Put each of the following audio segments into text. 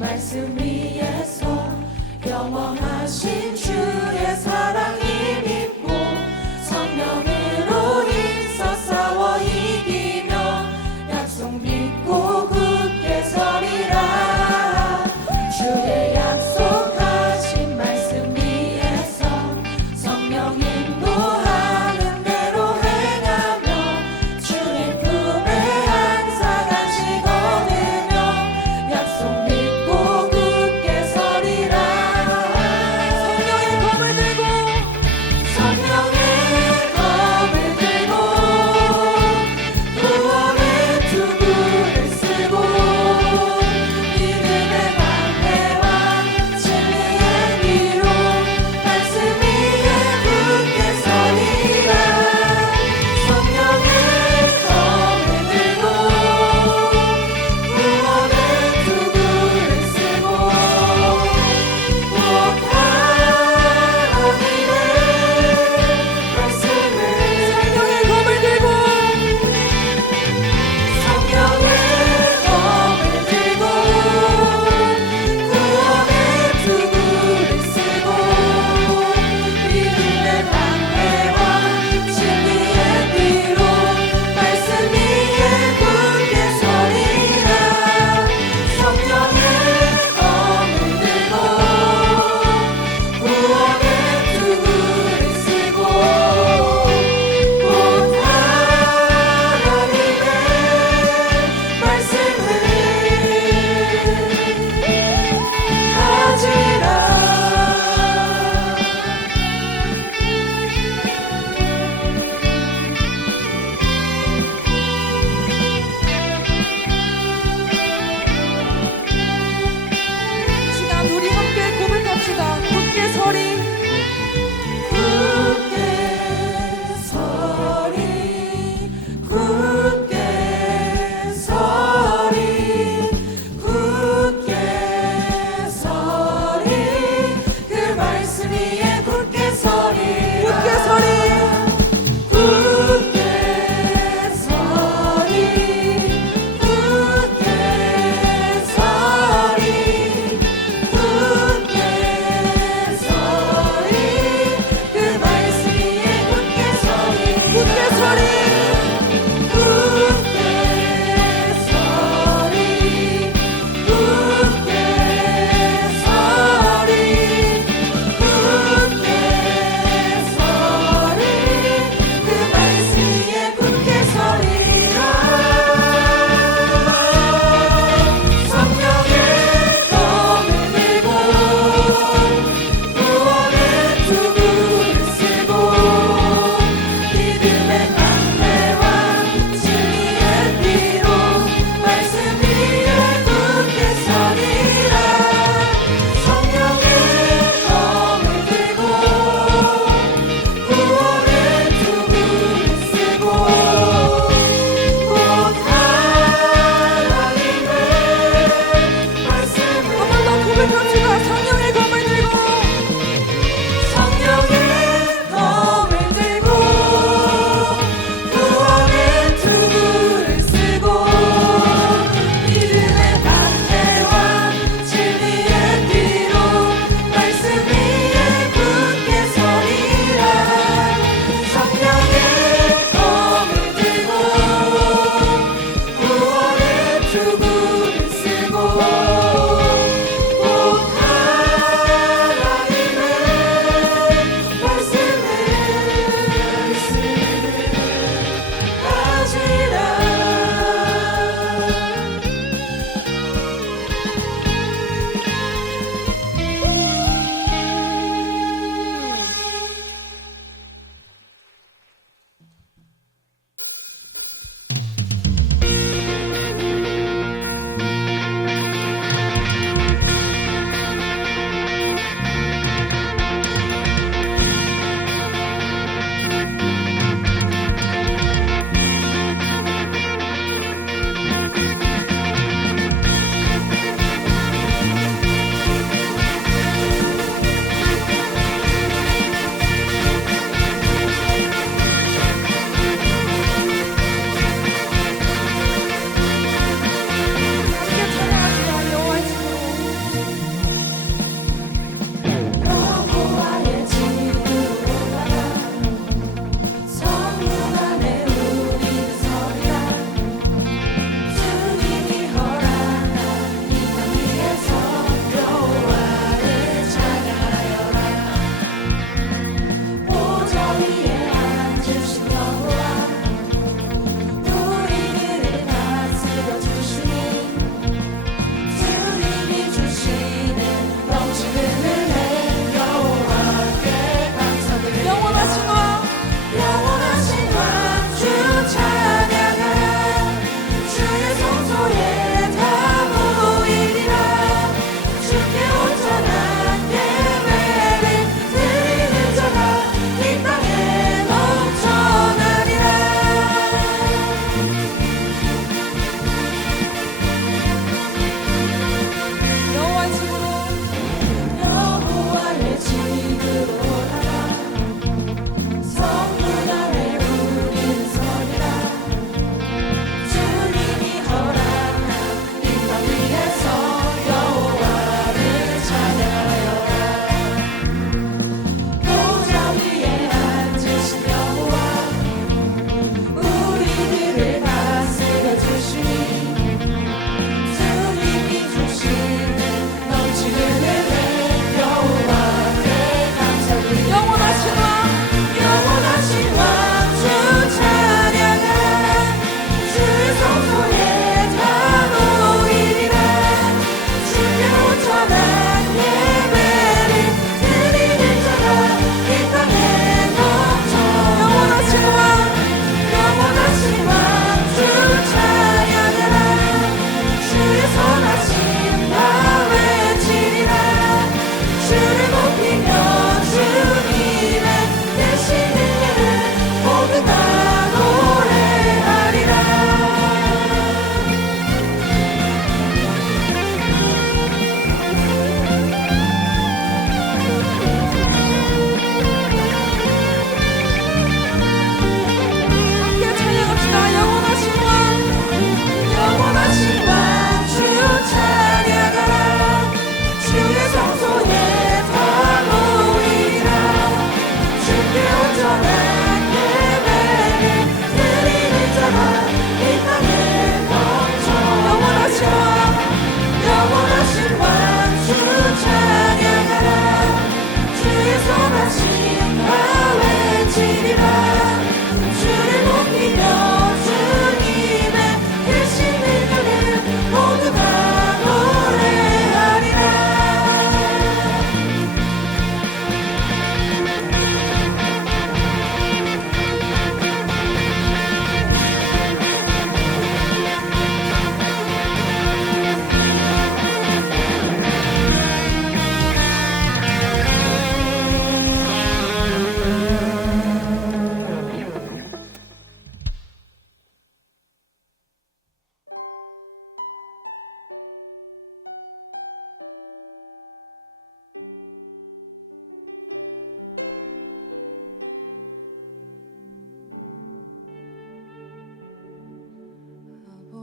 말씀 위에서 영원하신 주의 body.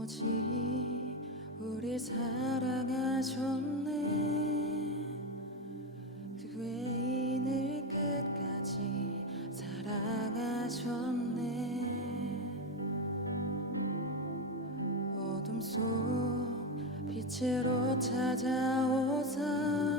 아버지 우리 사랑하셨네. 그 외인을 끝까지 사랑하셨네. 어둠 속 빛으로 찾아오사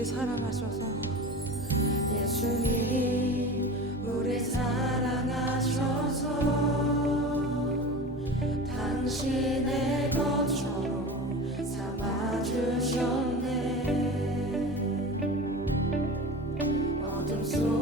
우리 사랑하셔서. 예수님 우리 사랑하셔서. 당신의 것처럼 삼아주셨네. 어둠 속